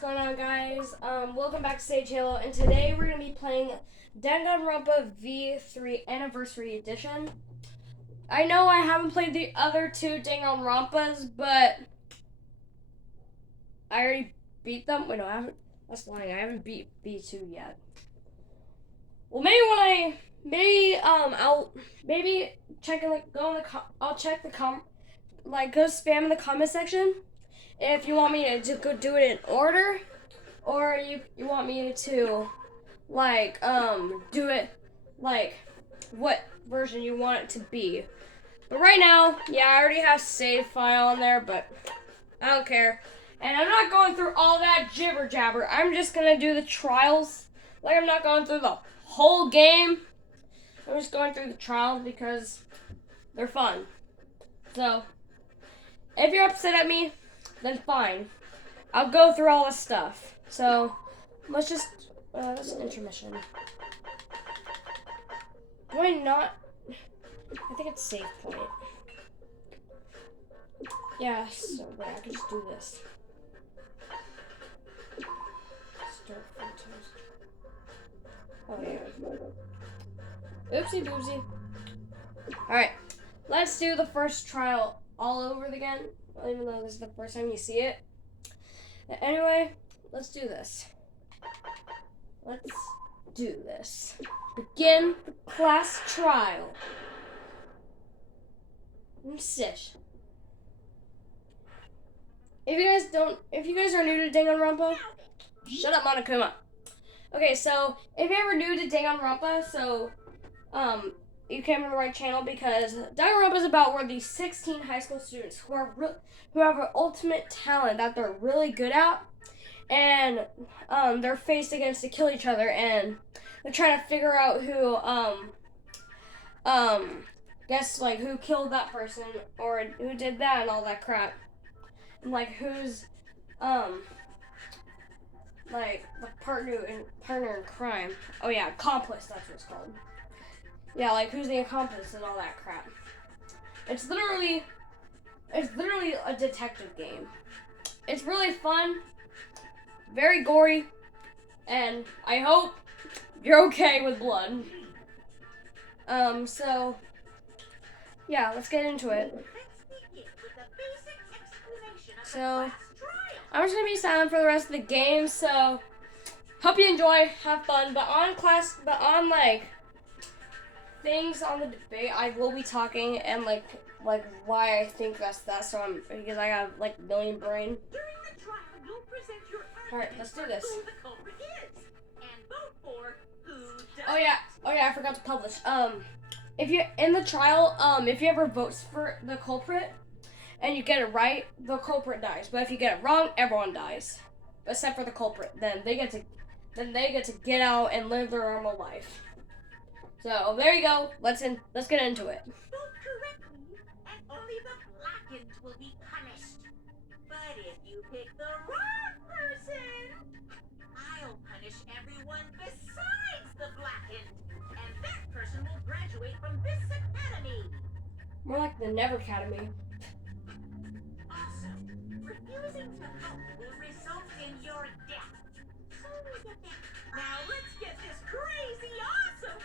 what's going on, guys? Welcome back to Sage Halo, and today we're going to be playing Danganronpa V3 Anniversary Edition. I know I haven't played the other two Danganronpas, but I already beat them. Wait, no, I haven't. That's lying. I haven't beat V2 yet. Well, I'll check in I'll check the go spam in the comment section if you want me to go do it in order, or you want me to do it what version you want it to be. But right now, yeah, I already have save file in there, but I don't care. And I'm not going through all that jibber jabber. I'm just gonna do the trials. Like, I'm not going through the whole game. I'm just going through the trials because they're fun. So, if you're upset at me, then fine. I'll go through all this stuff. So, let's just, that's an intermission. Do I not? I think it's save point. Yeah, so wait, I can just do this. Start filters. Oh yeah. Oopsie doopsie. Alright, let's do the first trial all over again, even though this is the first time you see it. Anyway, let's do this. Let's do this. Begin the class trial. Sish. If you guys are new to Danganronpa, shut up, Monokuma. Okay, so if you're ever new to Danganronpa, you came to the right channel, because Danganronpa is about where these 16 high school students who have an ultimate talent that they're really good at, and they're faced against to kill each other, and they're trying to figure out who who killed that person or who did that and all that crap, and who's the partner in crime. Oh yeah, accomplice, that's what it's called. Yeah, who's the accomplice and all that crap. It's literally a detective game. It's really fun, very gory, and I hope you're okay with blood. So yeah, let's get into it. So I'm just gonna be silent for the rest of the game, so hope you enjoy, have fun, but on things on the debate, I will be talking and why I think that's that, because I have a million brain. Alright, let's do this. Oh yeah, I forgot to publish. If you're in the trial, if you ever vote for the culprit and you get it right, the culprit dies. But if you get it wrong, everyone dies, except for the culprit. Then they get to get out and live their normal life. So there you go. Let's get into it. Vote correctly, and only the blackened will be punished. But if you pick the wrong person, I'll punish everyone besides the blackened, and that person will graduate from this academy. More like the Never Academy. Also, refusing to vote will result in your death. So we get that. Now let's get this crazy awesome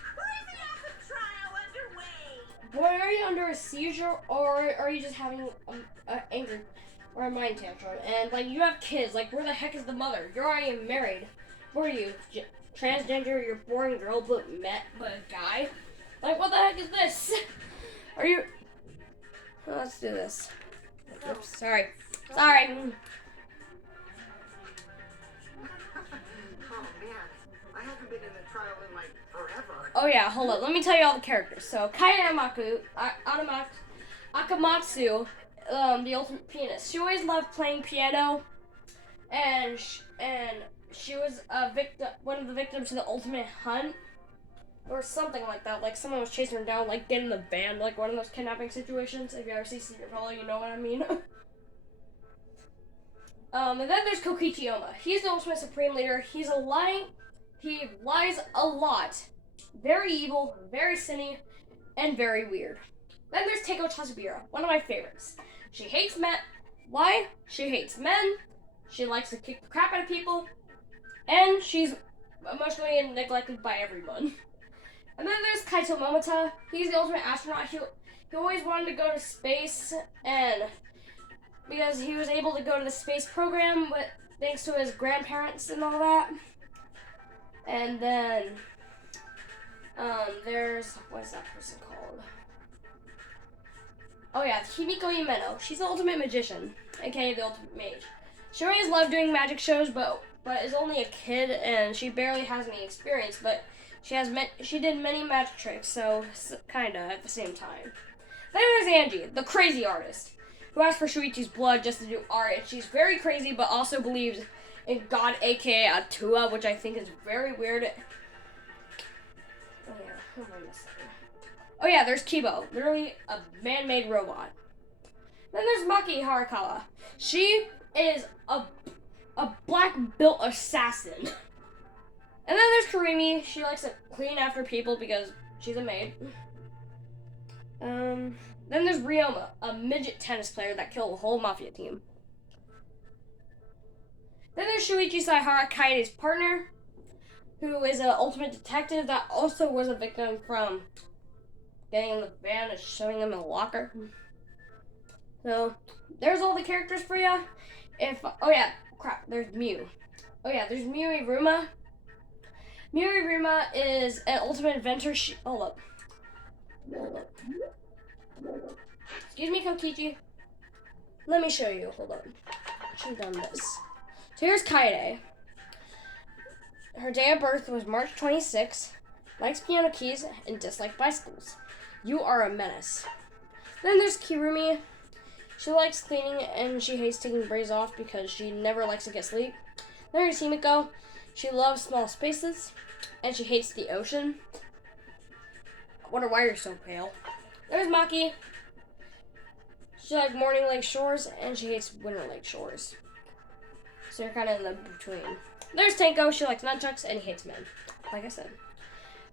trial underway. Boy, are you under a seizure, or are you just having an anger or a mind tantrum? And you have kids. Where the heck is the mother? You're already married. What are you, transgender? You're a boring girl, but a guy. What the heck is this? Are you? Oh, let's do this. Oops, sorry. Oh man, I haven't been in the trial in forever. Oh yeah, hold up. Let me tell you all the characters. So Kaya Akamatsu, the ultimate pianist. She always loved playing piano, and she was one of the victims of the ultimate hunt, or something like that. Someone was chasing her down, getting the van, one of those kidnapping situations. If you ever see Secret Hollow, you know what I mean. And then there's Kokichi Oma. He's the ultimate supreme leader. He lies a lot. Very evil, very sinny, and very weird. Then there's Teiko Chasubira, one of my favorites. She hates men. Why? She hates men, She likes to kick the crap out of people. And she's emotionally neglected by everyone. And then there's Kaito Momota. He's the ultimate astronaut. He always wanted to go to space, and because he was able to go to the space program with thanks to his grandparents and all that. And then there's what's that person called? Oh yeah, Himiko Himeno. She's the ultimate magician, aka the ultimate mage. She always loved doing magic shows, but is only a kid and she barely has any experience. But she did many magic tricks, so kinda at the same time. Then there's Angie, the crazy artist, who asked for Shuichi's blood just to do art. And she's very crazy, but also believes in God, aka Atua, which I think is very weird. Oh yeah, who am I missing? Oh yeah, there's Kibo, literally a man-made robot. Then there's Maki Harakawa. She is a black-built assassin. And then there's Karimi. She likes to clean after people because she's a maid. Then there's Ryoma, a midget tennis player that killed a whole mafia team. Then there's Shuichi Saihara, Kaede's partner, who is an ultimate detective that also was a victim from getting in the van and shoving him in a locker. So, there's all the characters for ya. Oh yeah, crap, there's Mew. Oh yeah, there's Mew Iruma. Mew Iruma is an ultimate inventor. Hold up. Excuse me, Kokichi. Let me show you. Hold on. Should've done this. So here's Kaede. Her day of birth was March 26th. Likes piano keys and dislikes bicycles. You are a menace. Then there's Kirumi. She likes cleaning and she hates taking braids off because she never likes to get sleep. Then there's Himiko. She loves small spaces and she hates the ocean. I wonder why you're so pale. There's Maki. She likes morning lake shores and she hates winter lake shores. So you're kind of in the between. There's Tenko. She likes nunchucks and he hates men. Like I said.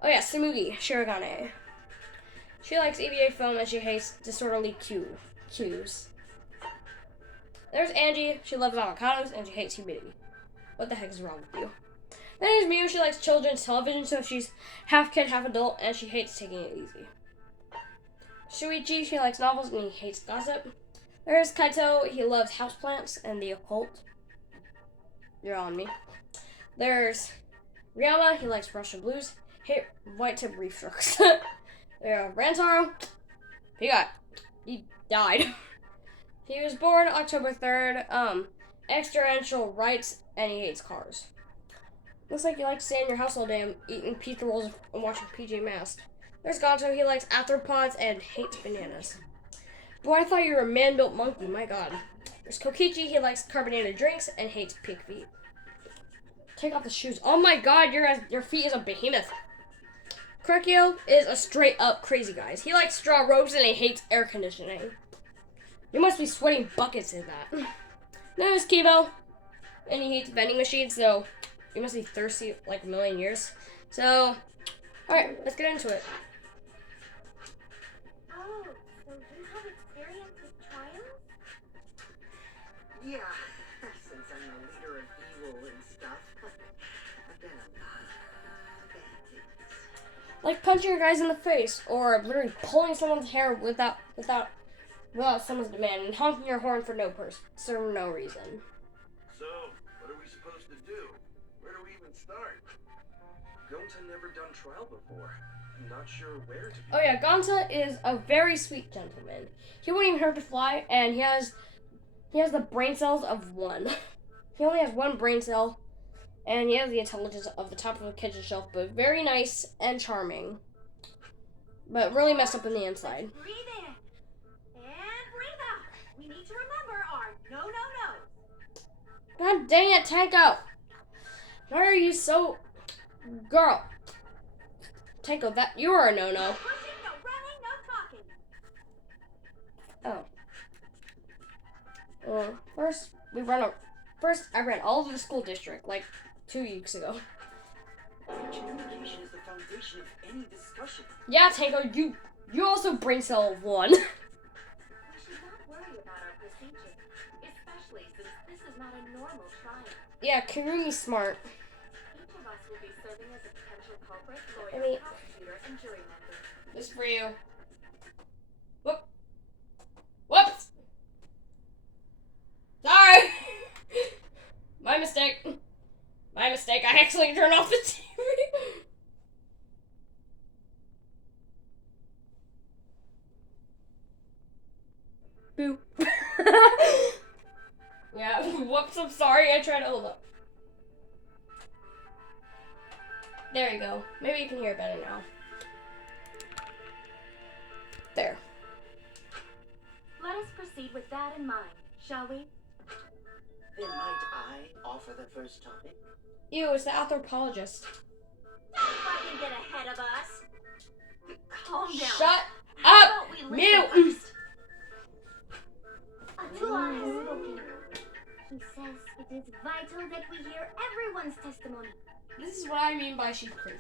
Oh yeah, Samugi Shirogane. She likes EVA film and she hates disorderly cues. There's Angie. She loves avocados and she hates humidity. What the heck is wrong with you? Then there's Mew. She likes children's television, so she's half kid, half adult, and she hates taking it easy. Shuichi. She likes novels and he hates gossip. There's Kaito. He loves houseplants and the occult. You're on me. There's Ryoma. He likes Russian blues. Hate white tip reef sharks. There's Rantaro. He died. He was born October 3rd. Extraterrestrial rights, and he hates cars. Looks like you like to stay in your house all day eating pizza rolls and watching PJ Masks. There's Gonto. He likes arthropods and hates bananas. Boy, I thought you were a man-built monkey. My God. There's Kokichi. He likes carbonated drinks and hates pig feet. Take off the shoes. Oh my God, your feet is a behemoth. Krekio is a straight-up crazy guy. He likes straw robes and he hates air conditioning. You must be sweating buckets in that. Then there's Kibo, and he hates vending machines, so you must be thirsty like a million years. So, alright, let's get into it. Oh, so you have experience with trials? Yeah, since I'm the leader of evil and stuff, I've done a lot of bad things. Like punching guys in the face, or literally pulling someone's hair without someone's demand, and honking your horn for no reason. So, what are we supposed to do? Where do we even start? Gonta never done trial before. I'm not sure where to begin. Oh yeah, Gonta is a very sweet gentleman. He wouldn't even hurt to fly, and he has the brain cells of one. He only has one brain cell, and he has the intelligence of the top of a kitchen shelf, but very nice and charming. But really messed up in the inside. Let's breathe in and breathe out. We need to remember our no-no-nos. God dang it, Tenko! Why are you so... Girl. Tenko, you are a no-no. No pushing, no running, no talking. Oh. Well, first I ran all over the school district, like 2 weeks ago. Communication is the foundation of any discussion. Yeah, Tenko, you also brain cell of one. We should not worry about our procedure, especially since this is not a normal trial. Yeah, Kirumi's smart. Each of us will be serving as a potential culprit, I lawyer, mean- prosecutor, and jury member. This is for you. Whoop. Whoops! Sorry! My mistake. My mistake. I actually turned off the TV. Boo. Yeah, whoops, I'm sorry. I tried to hold up. There you go. Maybe you can hear better now. There. Let us proceed with that in mind, shall we? Then might I offer the first topic? Ew, it's the anthropologist. Don't fucking get ahead of us. Calm down. Shut How up! about we Mute! listen first? Atula has spoken. He says it is vital that we hear everyone's testimony. This is what I mean by she's crazy.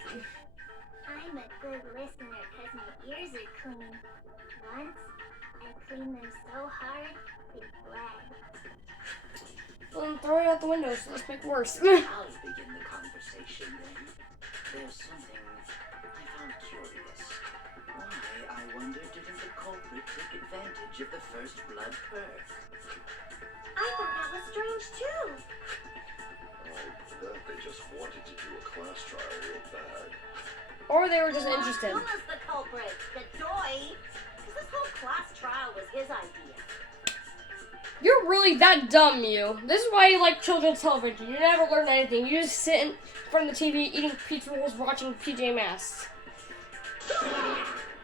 I'm a good listener because my ears are clean. Once, I cleaned them so hard, they bled. Well, then throw it out the window so let's make it worse. I'll begin the conversation then. There's something I found curious. Why, I wonder, didn't the culprit take advantage of the first blood birth? I thought that was strange too. I bet they just wanted to do a class trial real bad. Or they were just interested. Akuma's the culprit, the doy. Because this whole class trial was his idea. You're really that dumb, you. This is why you like children's television. You never learn anything. You just sit in front of the TV eating pizza rolls watching PJ Masks.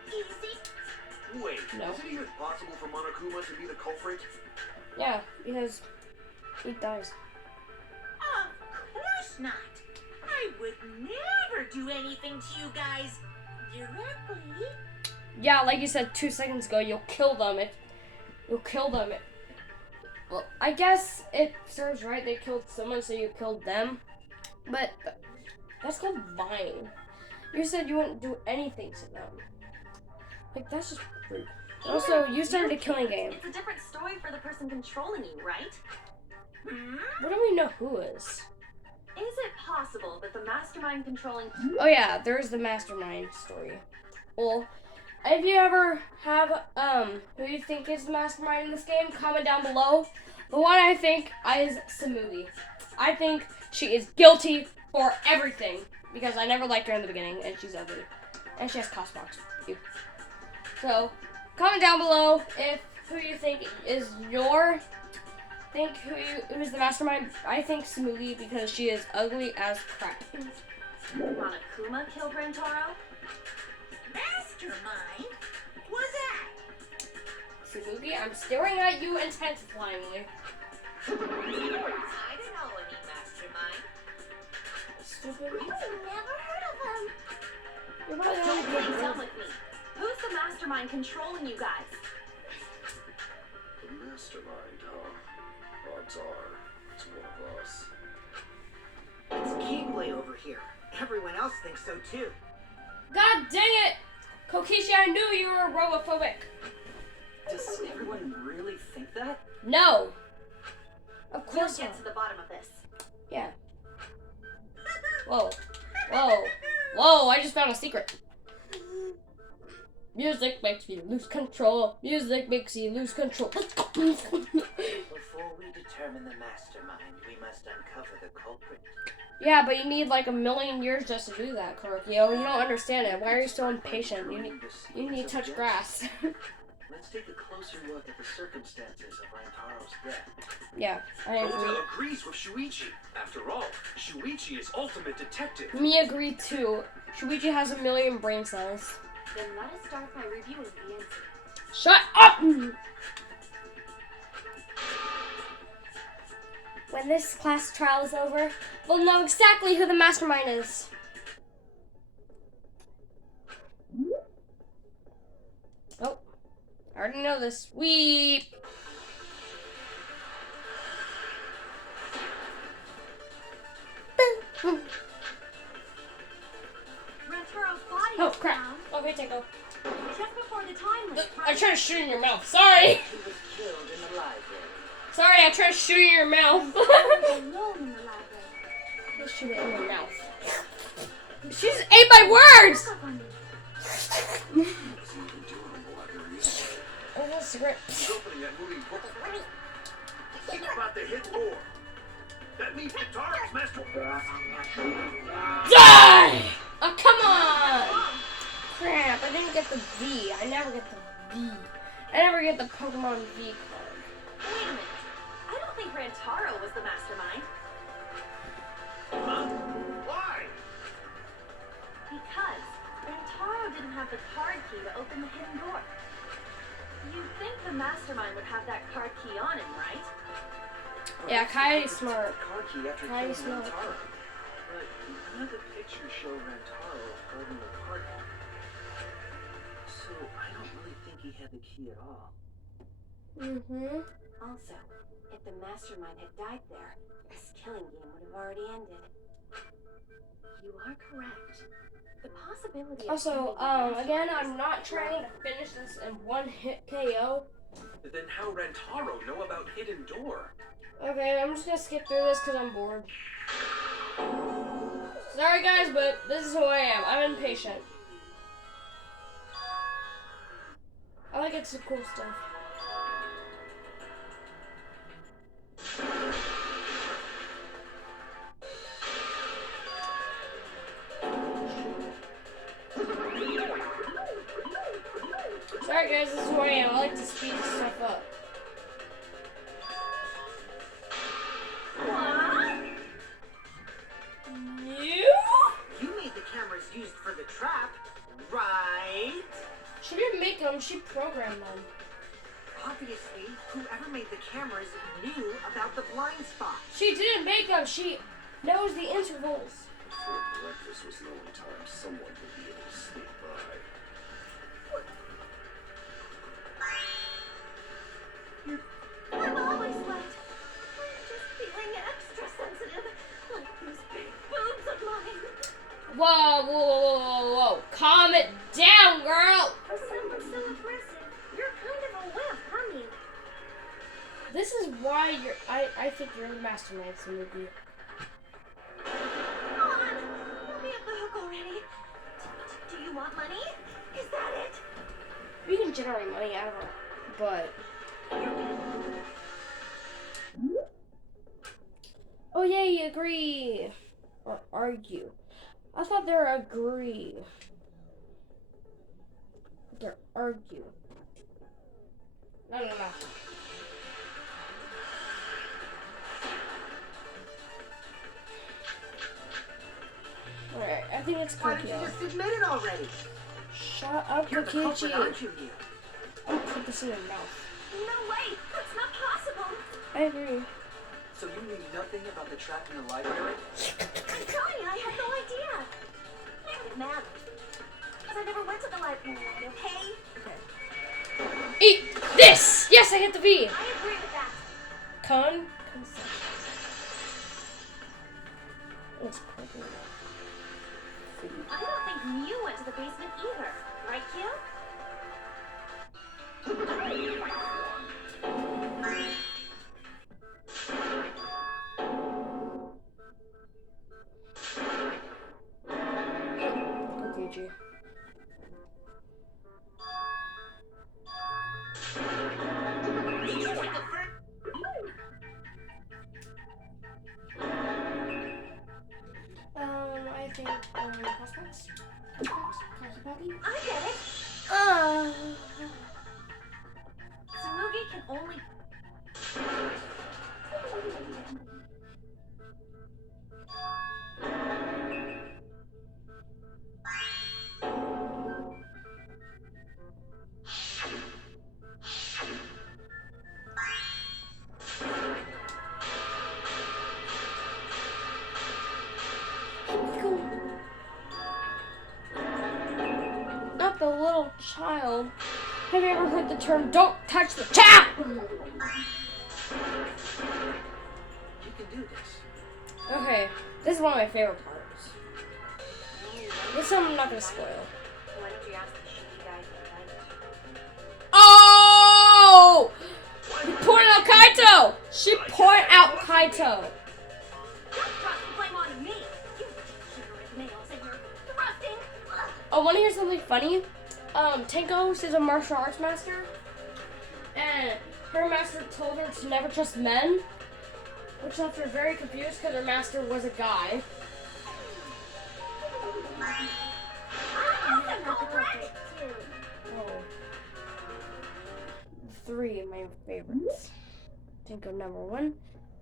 Easy. Wait, No. is it even possible for Monokuma to be the culprit? Yeah, because he dies. Of course not. I would never do anything to you guys directly. Yeah, like you said 2 seconds ago, you'll kill them if... You'll kill them if... Well, I guess it serves right they killed someone, so you killed them. But that's called lying. You said you wouldn't do anything to them. Like, that's just rude. Also, you started a killing game. It's a different story for the person controlling you, right? What do we know who is? Is it possible that the mastermind controlling... Oh yeah, there's the mastermind story. Well, if you ever have who you think is the mastermind in this game, comment down below. The one I think is Samui. I think she is guilty for everything because I never liked her in the beginning and she's ugly. And she has Cosmox. So, comment down below if who you think is your who's the mastermind. I think Samui because she is ugly as crap. Monokuma killed Rantaro? Mastermind? What's that? Samui, I'm staring at you intensifyingly. I don't know any mastermind. Stupid. Never heard of him. You're probably Don't only play good. dumb with me. Who's the mastermind controlling you guys? The mastermind, huh? Odds are, it's one of us. It's Keyblade over here. Everyone else thinks so too. God dang it! Kokishi, I knew you were robophobic. Does everyone really think that? No. Of We'll course not. get to the bottom of this. Yeah. Whoa. Whoa. Whoa, I just found a secret. Music makes me lose control. Music makes me lose control. Before we determine the mastermind, we must uncover the culprit. Yeah, but you need like 1,000,000 years just to do that, Kurokio. You don't understand it. Why are you so impatient? You need to touch grass. Let's take a closer look at the circumstances of Rantaro's death. Yeah, I agree. Ota agrees with Shuichi. After all, Shuichi is ultimate detective. Me agree too. Shuichi has 1,000,000 brain cells. Then let us start by reviewing the incident. Shut up! When this class trial is over, we'll know exactly who the mastermind is. Oh, I already know this. Weep. Rantaro's body Oh was crap. found Okay, Tango. just before the time limit. I tried to shoot in your mouth. Sorry. He was killed in the library. Sorry, I tried to shoot you in your mouth. Alone in the library. Let's shoot it in your mouth. She just ate my words! Look up on me. Oh, that's great. He's opening that moving book. Think about the hidden door. That means Taro's master. Die! Oh, come on! Crap, I didn't get the V. I never get the V. I never get the Pokemon V card. Wait a minute. I don't think Rantaro was the mastermind. Huh? Why? Because Rantaro didn't have the card key to open the hidden door. You'd think the mastermind would have that card key on him, right? Yeah, Kylie's smart. Car key after Kylie's killing smart. Rantaro. But none of the pictures show Rantaro holding the card key. So I don't really think he had the key at all. Mm-hmm. Also, if the mastermind had died there, this killing game would have already ended. You are correct. The possibility of Also, killing the again, mastermind I'm not trying to finish this in one hit KO. Then how Rantaro know about hidden door? Okay, I'm just gonna skip through this because I'm bored. Sorry guys, but this is who I am. I'm impatient. I like it some cool stuff. Sorry guys, this is who I am. I like to speed stuff up. You? You made the cameras used for the trap, right? She didn't make them, she programmed them. Obviously, whoever made the cameras knew about the blind spot. She didn't make them, she knows the intervals. Before breakfast was the only time someone would be able to sneak by. I'm always late. I'm just feeling extra sensitive. Like these big boobs of mine. Whoa, whoa, whoa, whoa, whoa. Calm it down, girl. For someone so aggressive, you're kind of a wimp, aren't you? This is why I think you're the mastermind of the movie. Come on. Let me off the hook already. Do you want money? Is that it? We can generate money out of it, but... Oh yay, agree. Or argue. I thought they were agree. They're argue. No. Alright, I think it's Why did you Kokio. just admit it already? Shut up, You're the culprit, Kokichi. aren't you, Mia? I'll put this in your mouth. No way. That's not possible. I agree. So you knew nothing about the trap in the library? I'm telling you, I had no idea. It matters. Because I never went to the library, okay? Eat this! Yes, I hit the V! I agree with that. Concession. It's purple. I don't think Mew went to the basement either. Right, Q? Kokichi. Did you take the first? I think, Cosmox? Cosmox? I get it. Uh, Tsurugi can only... not the little child. Have you ever heard the term, don't touch the child? You can do this. Okay, this is one of my favorite parts. This one I'm not gonna spoil. Why don't you ask the shitty guy to invite you? Oh! She pointed out Kaito! She pointed out Kaito! Don't thrust the blame on me. You shivering nails and you're thrusting. Ugh. Oh, wanna hear something funny? Tenko is a martial arts master, and her master told her to never trust men, which left her very confused because her master was a guy. I'm the culprit. Oh. 3 of my favorites. Tenko number 1,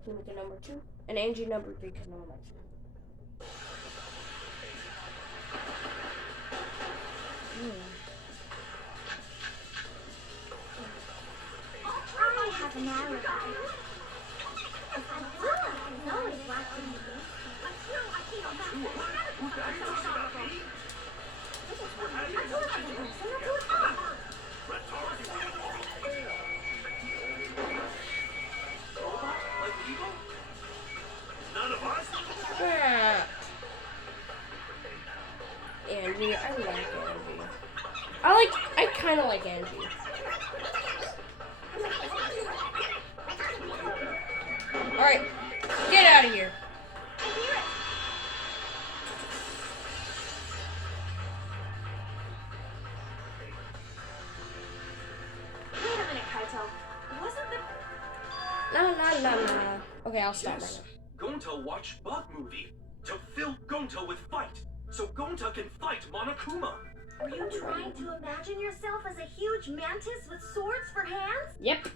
Himika number 2, and Angie number 3 because no one likes her. I have an alibi. Abdullah is always watching me. Like evil? None of us? Angie, I like Angie. I kind of like Angie. Alright, get out of here. Wait a minute, Kaito. Wasn't the... No. Okay, I'll stop Yes. right Gonta watched Bug Movie to fill Gonta with fight, so Gonta can fight Monokuma. Were you trying to imagine yourself as a huge mantis with swords for hands? now. Yep.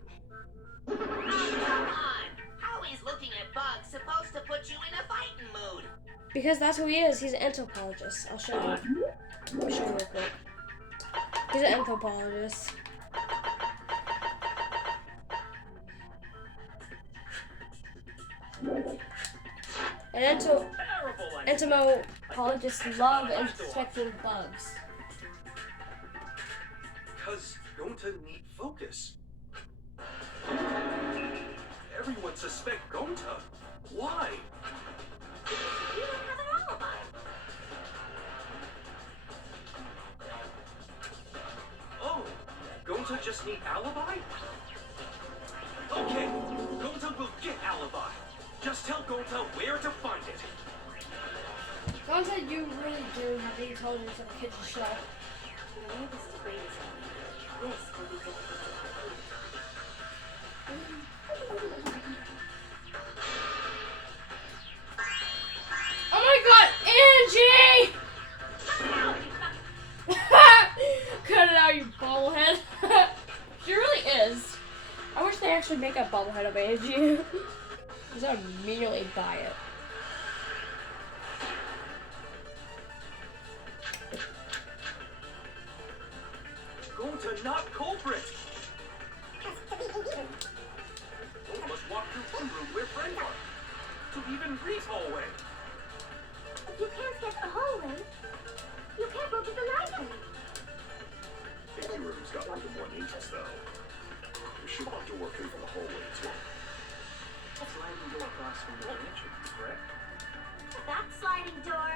Oh, come on. How is looking at bugs supposed to put you in a fighting mood? Because that's who he is. He's an anthropologist. I'll show you. I'll show you real quick. He's an anthropologist. And Terrible idea. entomologists love inspecting bugs. Because Gonta need focus. Everyone suspect Gonta. Why? You don't have an alibi. Oh, Gonta just need alibi? Okay, Gonta will get alibi. Just tell Gonta where to find it. God said you really do have the intelligence of a kitchen chef. The way this debate is going, this will be difficult to conclude. Oh my god, Angie! Cut it out, you bobblehead. She really is. I wish they actually make a bobblehead of Angie. Because I would immediately buy it. Gonta not culprit. Gonta must walk through one room where friends are. To even reach hallway. If you can't get the hallway, you can't go to the library. Any room's got more than one entrance, though. You should want to work in from the hallway, too. Sliding door across from the entrance, correct? That sliding door.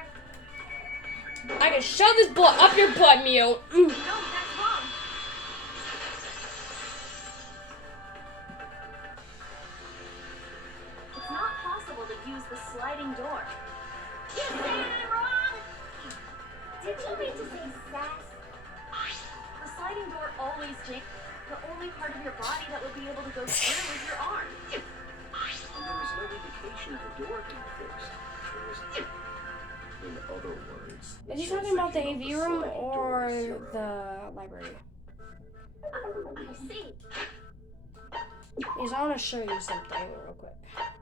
I can shove this butt up your butt, Mew. No, that's wrong. It's not possible to use the sliding door. You said it wrong! Did you mean to say sass? The sliding door always takes the only part of your body that would be able to go through is your arm. And there was no indication of the door being fixed. There was... In other words, Is he so talking about the thinking AV of room sliding door or is zero. the library? I see. Yes, I want to show you something real quick.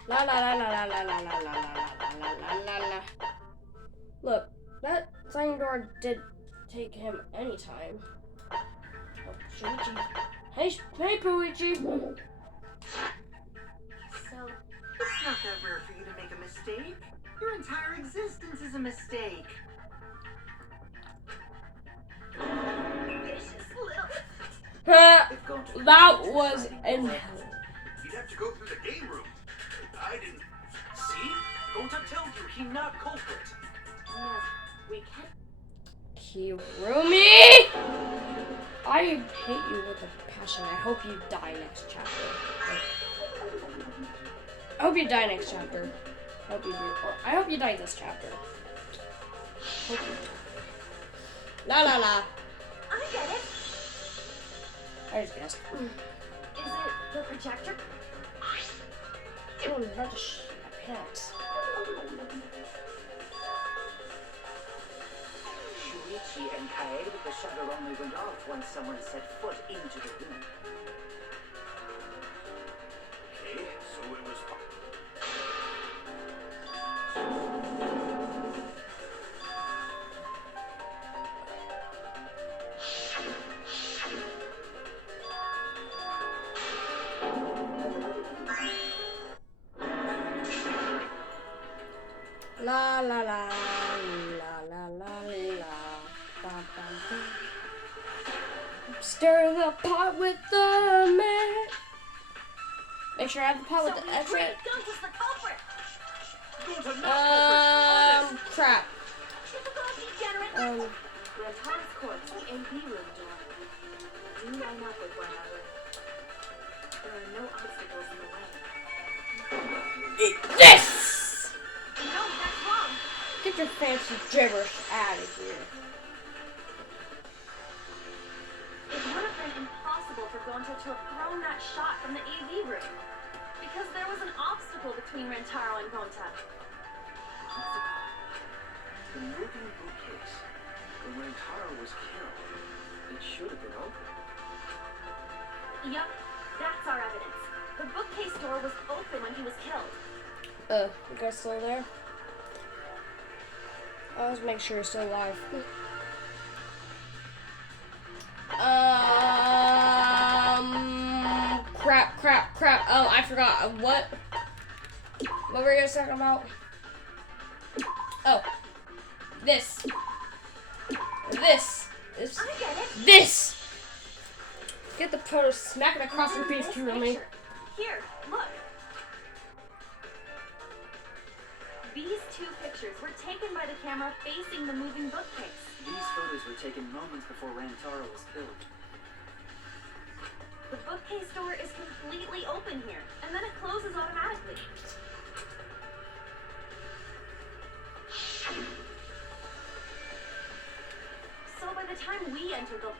La la la la la la la la la la la la la. Look, that sliding door did take him any time. Oh, Shuichi. Hey, Puichi. So, it's not that rare for you to make a mistake. Your entire existence is a mistake. Vicious little... If Gonta That uses was sliding door, in. You'd have to go through the game room. I didn't. See? Gonta tells you he not culprit. No, we can't. Kirumi! I hate you with a passion. I hope you die next chapter. I hope you die next chapter. I hope you do. Or I hope you die this chapter. Hope you die. La la la. I get it. I just guessed. Is it the projector? Oh, I'm about to shit my pants. Shuichi and Kaede, the shutter only went off once someone set foot into the room. Okay, so it was. La la la la la la la. Bum, bum, bum. Stir the pot with the man. Make sure I have the pot with So the we extra. agree, Gonta's the culprit. Gonta, not culprit! Crap. Typical degenerate. Rantaro's corpse, the AV room door. Do line up with one another. There are no obstacles in the way. Eat this! No, that's wrong. Get your fancy gibberish out of here. It would have been impossible for Gonta to have thrown that shot from the AV room. Because there was an obstacle between Rantaro and Gonta. The moving bookcase. When Rantaro was killed, it should have been open. Yup, that's our evidence. The bookcase door was open when he was killed. You guys still there? I'll just make sure you're still alive. Crap. Oh, I forgot. What were you guys talking about? Oh. This. I get it. This! Get the proto, smack it across your face, This Kirumi. picture. Here, look. These two pictures were taken by the camera facing the moving bookcase. These photos were taken moments before Rantaro was killed. The bookcase door is completely open here, and then it closes automatically. So by the time we enter the...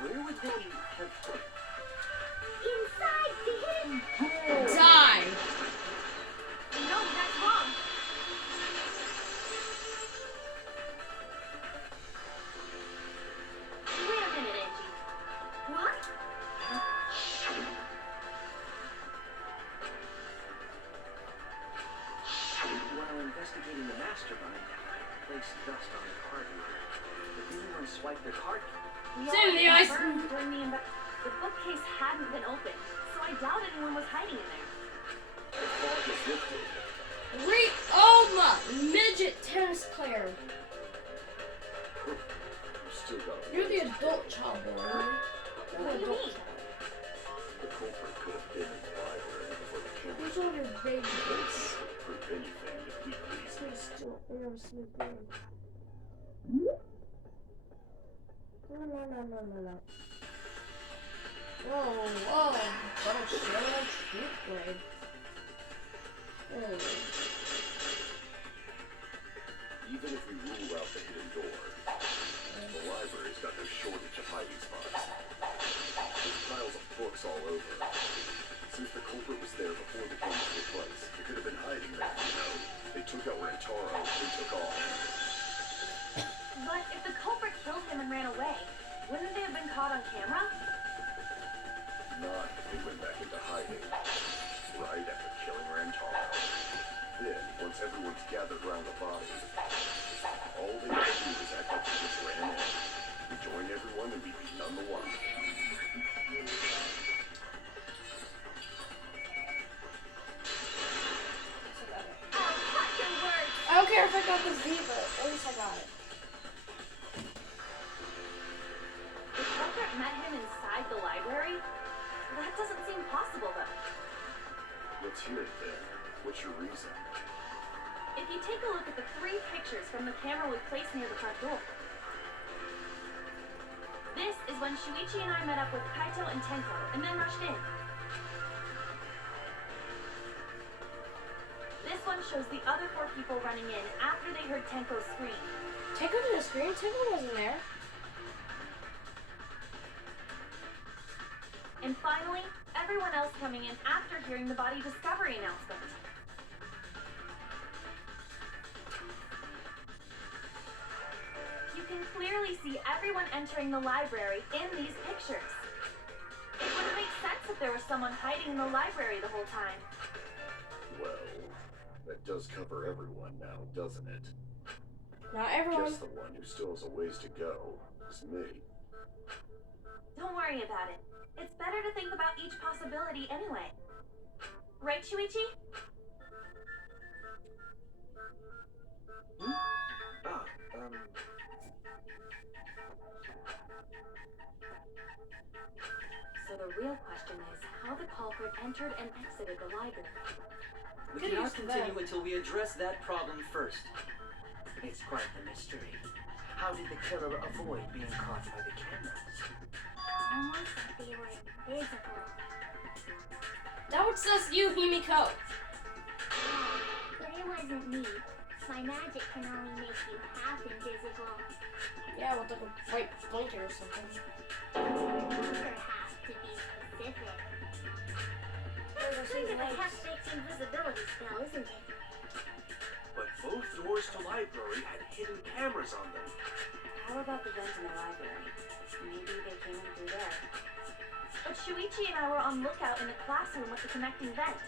Where would they have put? Inside the hidden... Die! No, that's wrong. Wait a minute, Angie. What? While investigating the mastermind, I placed dust on the card reader. If anyone swiped their card, We It's in the all ice. confirmed during the bookcase hadn't been opened, so I doubt anyone was hiding in there. The fog is lifted. Oma! Midget tennis player. You still got You're the adult child, boy. Right? You're What the do you adult mean? child. the culprit could have been in the library before the camera Who's on your baby face? prove anything if we please. Stay still. You're gonna sleep in. No. Whoa. Don't share my truth grade. Even if we rule out the hidden door, the library's got no shortage of hiding spots. There's piles of books all over. Since the culprit was there before the games took place, it could have been hiding there, you know. They took out Rantaro and took off. killed him and ran away. Wouldn't they have been caught on camera? Not if they went back into hiding. Right after killing Rantaro. Then, once everyone's gathered around the body, all they gotta do is act like they just ran in. Join everyone and we'd be none the wiser. Oh, fucking work! I don't care if I got the Z, but at least I got it. The culprit met him inside the library? That doesn't seem possible, though. Let's hear it then. What's your reason? If you take a look at the 3 pictures from the camera we placed near the front door. This is when Shuichi and I met up with Kaito and Tenko, and then rushed in. This one shows the other 4 people running in after they heard Tenko scream. Tenko didn't scream. Tenko wasn't there. And finally, everyone else coming in after hearing the body discovery announcement. You can clearly see everyone entering the library in these pictures. It wouldn't make sense if there was someone hiding in the library the whole time. Well, that does cover everyone now, doesn't it? Not everyone. Guess the one who still has a ways to go is me. Don't worry about it. It's better to think about each possibility anyway. Right, Shuichi? So the real question is how the culprit entered and exited the library. We Good cannot use of continue that. until we address that problem first. It's quite the mystery. How did the killer avoid being caught by the cameras? Almost like they were invisible. That would sus you, Himiko. But it wasn't me. My magic can only make you half invisible. Yeah, with like a white blanket or something. Perhaps to be specific. There's Kind of a lights. half-baked invisibility spell, isn't it? But both doors to library had hidden cameras on them. How about the vent in the library? Maybe they came in through there. But Shuichi and I were on lookout in the classroom with the connecting vent.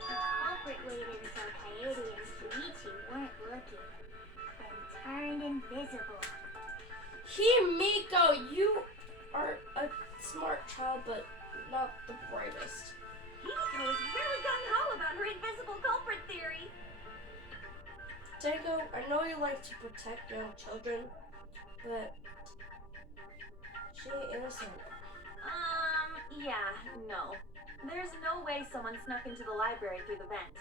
The culprit waited until Kaede and Shuichi weren't looking, then turned invisible. Himiko, you are a smart child, but not the brightest. Himiko is really gung-ho about her invisible culprit theory. Tenko, I know you like to protect young children, but she ain't innocent. Yeah, no. There's no way someone snuck into the library through the vent.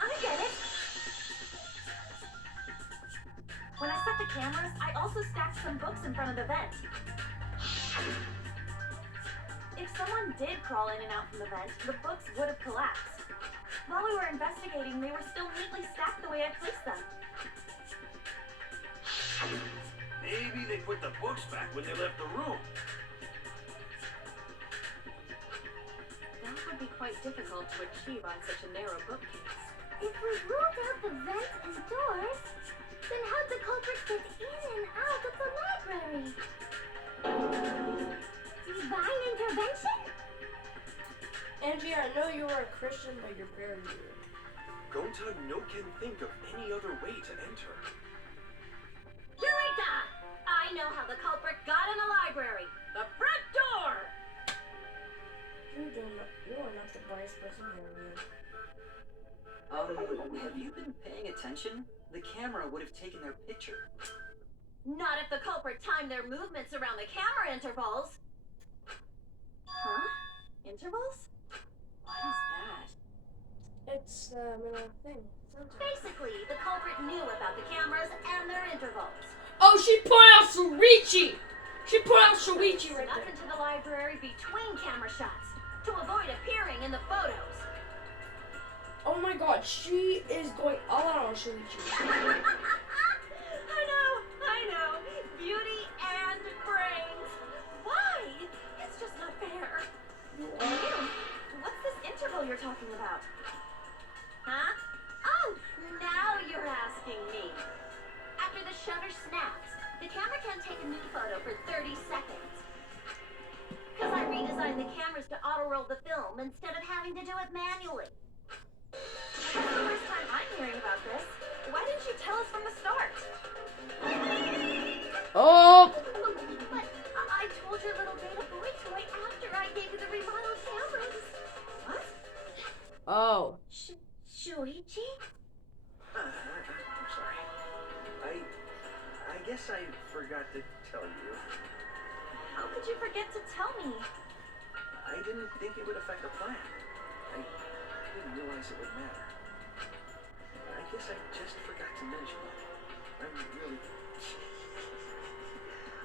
I get it! When I set the cameras, I also stacked some books in front of the vent. If someone did crawl in and out from the vent, the books would have collapsed. While we were investigating, they were still neatly stacked the way I placed them. Maybe they put the books back when they left the room. That would be quite difficult to achieve on such a narrow bookcase. If we ruled out the vent and doors, then how'd the culprit get in and out of the library? Divine intervention? Angie, I know you are a Christian, but you're very weird. Gonta no can think of any other way to enter. Eureka! I know how the culprit got in the library. The front door! You are not the brightest person here, man. Have you been paying attention? The camera would have taken their picture. Not if the culprit timed their movements around the camera intervals. Huh? Intervals? What is that? It's the middle thing. Basically, the culprit knew about the cameras and their intervals. Oh, she put out Shuichi! She put out Shuichi right Snuck there. into the library between camera shots to avoid appearing in the photos. Oh my god, she is going all out on Shuichi. I know. Beauty and brains. Why? It's just not fair. Ew. What's this interval you're talking about? Huh? Oh, now you're asking me. After the shutter snaps, the camera can't take a nude photo for 30 seconds. Because I redesigned the cameras to auto-roll the film instead of having to do it manually. That's the first time I'm hearing about this. Why didn't you tell us from the start? Oh! But I told your little beta boy toy after I gave you the remodeled cameras. What? Oh. Shuichi? I'm sorry. I guess I forgot to tell you. How could you forget to tell me? I didn't think it would affect the plan. I didn't realize it would matter. I guess I just forgot to mention it. I'm really...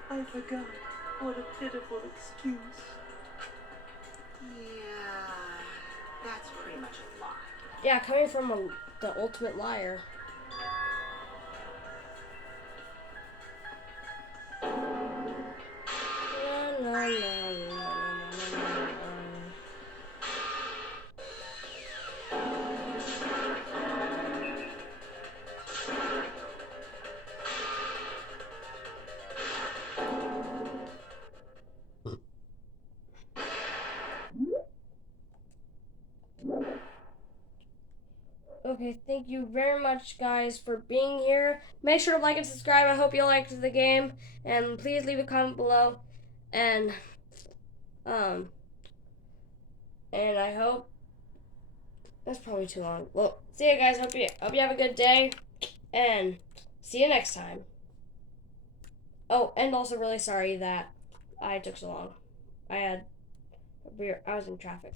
I forgot. What a pitiful excuse. Yeah, that's pretty much a lie. Yeah, coming from the ultimate liar. La, la, la, la, la, la, la. Okay, thank you very much, guys, for being here. Make sure to like and subscribe. I hope you liked the game, and please leave a comment below. And I hope that's probably too long. Well, see you guys. Hope you have a good day, and see you next time. Oh, and also really sorry that I took so long. I was in traffic.